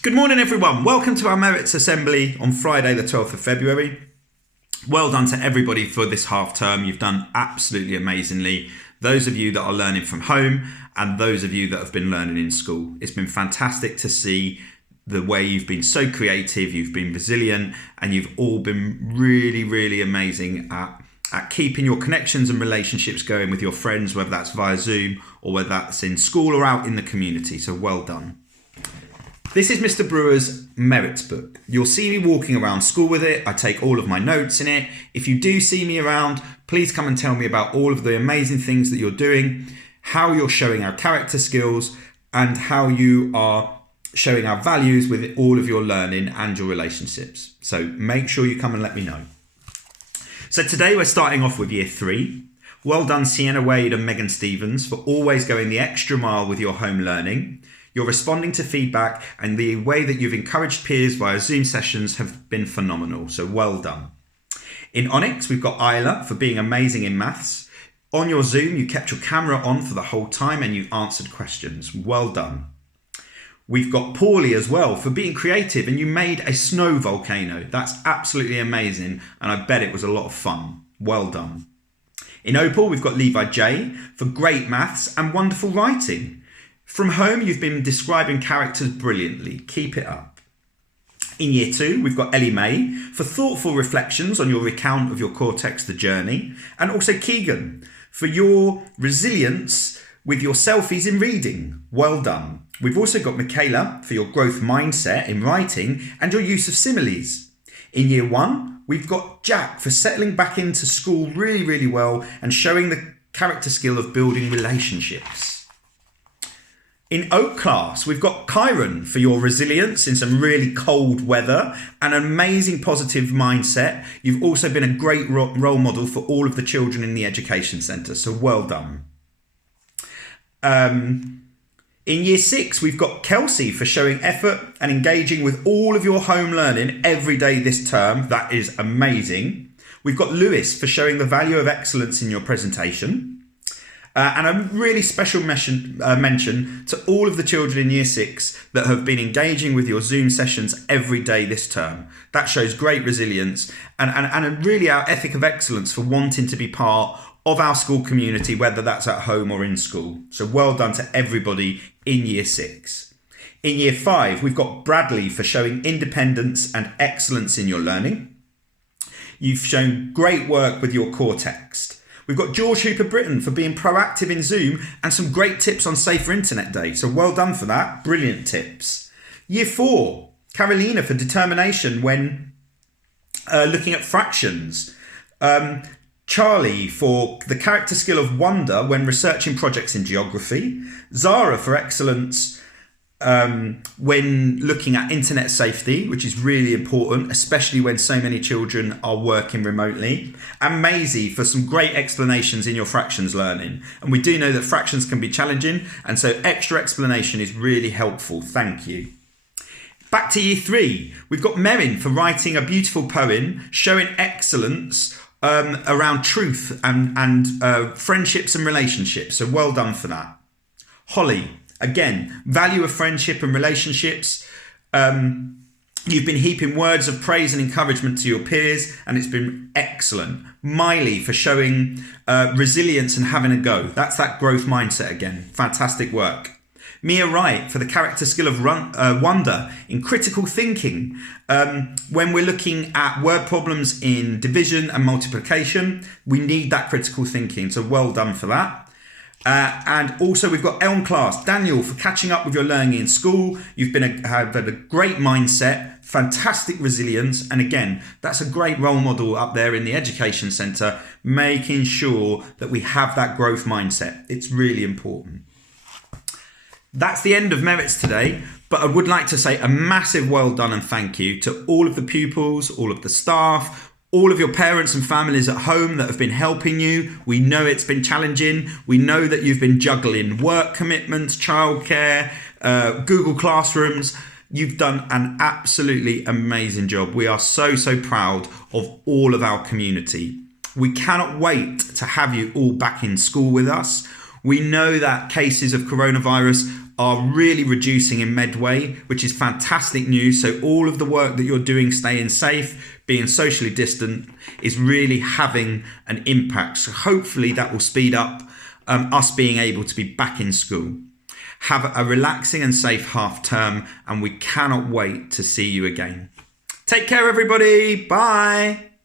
Good morning, everyone. Welcome to our Merits Assembly on Friday, the 12th of February. Well done to everybody for this half term. You've done absolutely amazingly. Those of you that are learning from home and those of you that have been learning in school. It's been fantastic to see the way you've been so creative, you've been resilient, and you've all been really, really amazing at keeping your connections and relationships going with your friends, whether that's via Zoom or whether that's in school or out in the community. So well done. This is Mr. Brewer's Merits book. You'll see me walking around school with it. I take all of my notes in it. If you do see me around, please come and tell me about all of the amazing things that you're doing, how you're showing our character skills, and how you are showing our values with all of your learning and your relationships. So make sure you come and let me know. So today we're starting off with Year 3. Well done, Sienna Wade and Megan Stevens, for always going the extra mile with your home learning. You're responding to feedback, and the way that you've encouraged peers via Zoom sessions have been phenomenal, so well done. In Onyx, we've got Isla for being amazing in maths. On your Zoom, you kept your camera on for the whole time and you answered questions. Well done. We've got Paulie as well for being creative, and you made a snow volcano. That's absolutely amazing, and I bet it was a lot of fun. Well done. In Opal, we've got Levi J for great maths and wonderful writing. From home, you've been describing characters brilliantly. Keep it up. In Year 2, we've got Ellie May for thoughtful reflections on your recount of your Cortex The Journey, and also Keegan for your resilience with your selfies in reading. Well done. We've also got Michaela for your growth mindset in writing and your use of similes. In Year 1, we've got Jack for settling back into school really, really well and showing the character skill of building relationships. In Oak class, we've got Kyron for your resilience in some really cold weather and an amazing positive mindset. You've also been a great role model for all of the children in the education centre, so well done. In Year 6, we've got Kelsey for showing effort and engaging with all of your home learning every day this term. That is amazing. We've got Lewis for showing the value of excellence in your presentation. And a really special mention to all of the children in Year 6 that have been engaging with your Zoom sessions every day this term. That shows great resilience and really our ethic of excellence for wanting to be part of our school community, whether that's at home or in school. So well done to everybody in Year 6. In Year 5, we've got Bradley for showing independence and excellence in your learning. You've shown great work with your core text. We've got George Hooper Britton for being proactive in Zoom and some great tips on Safer Internet Day. So well done for that. Brilliant tips. Year 4, Carolina for determination when looking at fractions. Charlie for the character skill of wonder when researching projects in geography. Zara for excellence when looking at internet safety, which is really important, especially when so many children are working remotely. And Maisie for some great explanations in your fractions learning. And we do know that fractions can be challenging, and so extra explanation is really helpful. Thank you. Back to Year 3, we've got Merrin for writing a beautiful poem showing excellence around truth and friendships and relationships. So well done for that. Holly, again, value of friendship and relationships. You've been heaping words of praise and encouragement to your peers, and it's been excellent. Miley for showing resilience and having a go. That's that growth mindset again. Fantastic work. Mia Wright for the character skill of wonder in critical thinking. When we're looking at word problems in division and multiplication, we need that critical thinking. So well done for that. And also we've got Elm class, Daniel for catching up with your learning in school. You've had a great mindset, fantastic resilience, and again, that's a great role model up there in the education centre, making sure that we have that growth mindset. It's really important. That's the end of Merits today, but I would like to say a massive well done and thank you to all of the pupils, all of the staff, all of your parents and families at home that have been helping you. We know it's been challenging. We know that you've been juggling work commitments, childcare, Google Classrooms. You've done an absolutely amazing job. We are so proud of all of our community. We cannot wait to have you all back in school with us. We know that cases of coronavirus are really reducing in Medway, which is fantastic news. So all of the work that you're doing, staying safe, being socially distant, is really having an impact. So hopefully that will speed up us being able to be back in school. Have a relaxing and safe half term, and we cannot wait to see you again. Take care, everybody. Bye.